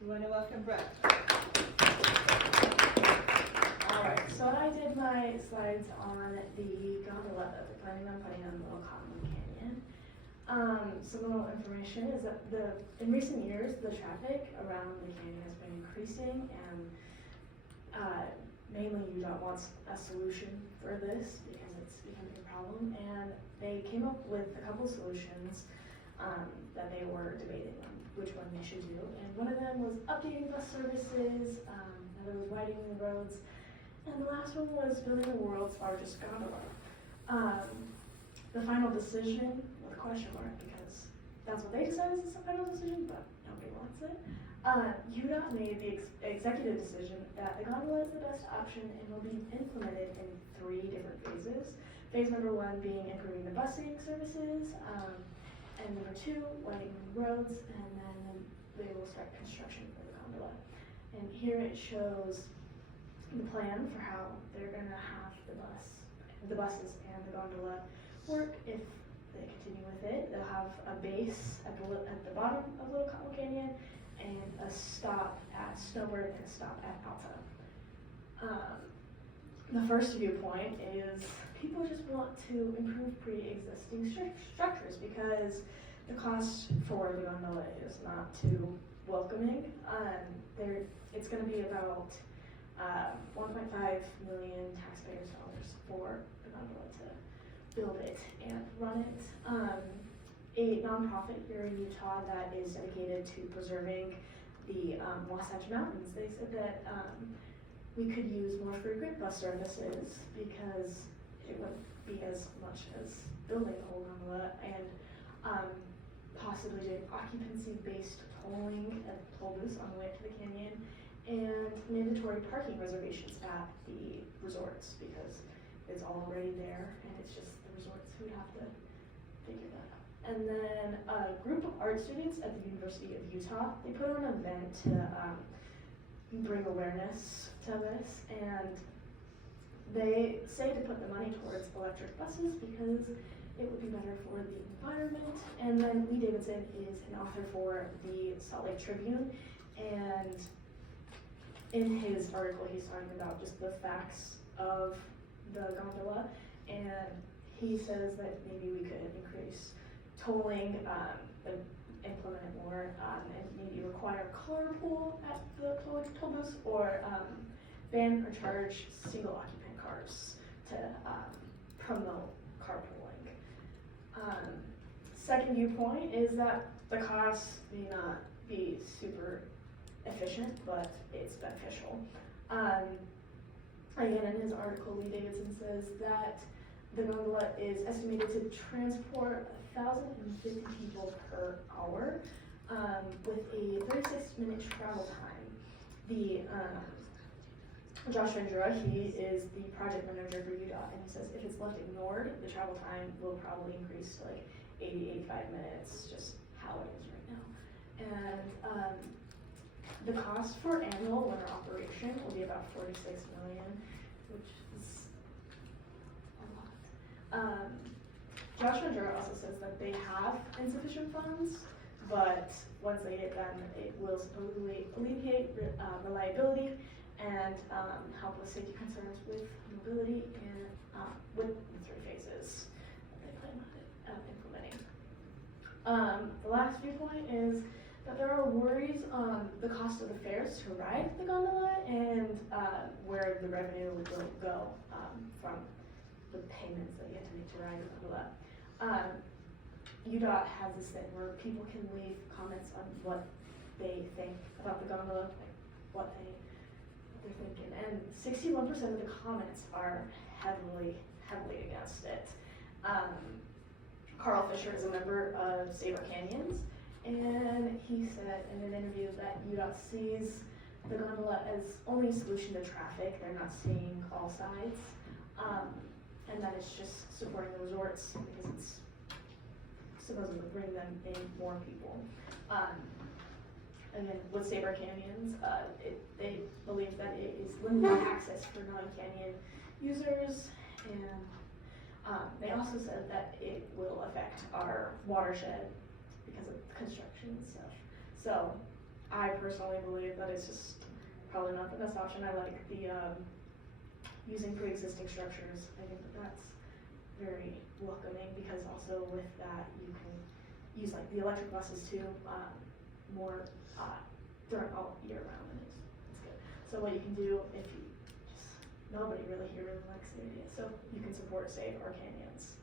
We want to welcome Brett. Alright, so I did my slides on the gondola that they're planning on putting on Little Cottonwood Canyon. Some little information is that in recent years, the traffic around the canyon has been increasing, and mainly UDOT wants a solution for this because it's becoming a problem, and they came up with a couple solutions that they were debating on which one they should do, and one of them was updating bus services, another was widening the roads, and the last one was building the world's largest gondola. The final decision, with a question mark, because that's what they decided is the final decision, but nobody wants it. UDOT made the executive decision that the gondola is the best option and will be implemented in 3 different phases. Phase number 1 being improving the busing services, and number 2, widening roads, and then they will start construction for the gondola. And here it shows the plan for how they're going to have the buses and the gondola work if they continue with it. They'll have a base at the bottom of Little Cottonwood Canyon, and a stop at Snowbird and a stop at Alta. The first viewpoint is people just want to improve pre-existing structures because the cost for the gondola is not too welcoming. It's going to be about 1.5 million taxpayers' dollars for the gondola to build it and run it. A nonprofit here in Utah that is dedicated to preserving the Wasatch Mountains, they said that we could use more frequent bus services because it wouldn't be as much as building the whole gondola, and possibly doing occupancy-based tolling at toll booths on the way up to the canyon, and mandatory parking reservations at the resorts because it's already there and it's just the resorts who have to figure that out. And then a group of art students at the University of Utah, they put on an event to bring awareness to this, and they say to put the money towards electric buses because it would be better for the environment. And then Lee Davidson is an author for the Salt Lake Tribune, and in his article he's talking about just the facts of the gondola, and he says that maybe we could increase tolling, implement it more, and maybe require carpool at the toll booths, or ban or charge single occupant cars to promote carpooling. Second viewpoint is that the costs may not be super efficient, but it's beneficial. Again, in his article, Lee Davidson says that the gondola is estimated to transport 1,050 people per hour with a 36-minute travel time. The Josh Ventura, he is the project manager for UDOT, and he says if it's left ignored, the travel time will probably increase to like 80-85 minutes, just how it is right now. And the cost for annual winter operation will be about $46 million, which is a lot. Josh Ventura also says that they have insufficient funds, but once they get done, it will supposedly alleviate reliability and help with safety concerns with mobility and with the 3 phases that they plan on implementing. The last viewpoint is that there are worries on the cost of the fares to ride the gondola and where the revenue will go from the payments that you have to make to ride the gondola. UDOT has this thing where people can leave comments on what they think about the gondola, like what they're thinking, and 61% of the comments are heavily against it. Carl Fisher is a member of Sabre Canyons, and he said in an interview that UDOT sees the gondola as only a solution to traffic. They're not seeing all sides, and that it's just supporting the resorts because it's supposed to bring them in more people. And then with Sabre Canyons, they believe that it is limiting access for non-canyon users, and they also said that it will affect our watershed because of construction and stuff. So I personally believe that it's just probably not the best option. I like the, using pre-existing structures. I think that that's very welcoming, because also with that, you can use like the electric buses too, more, during all year round, and it's good. So what you can do, if you just, nobody really here really likes the idea, so you can support, say, our canyons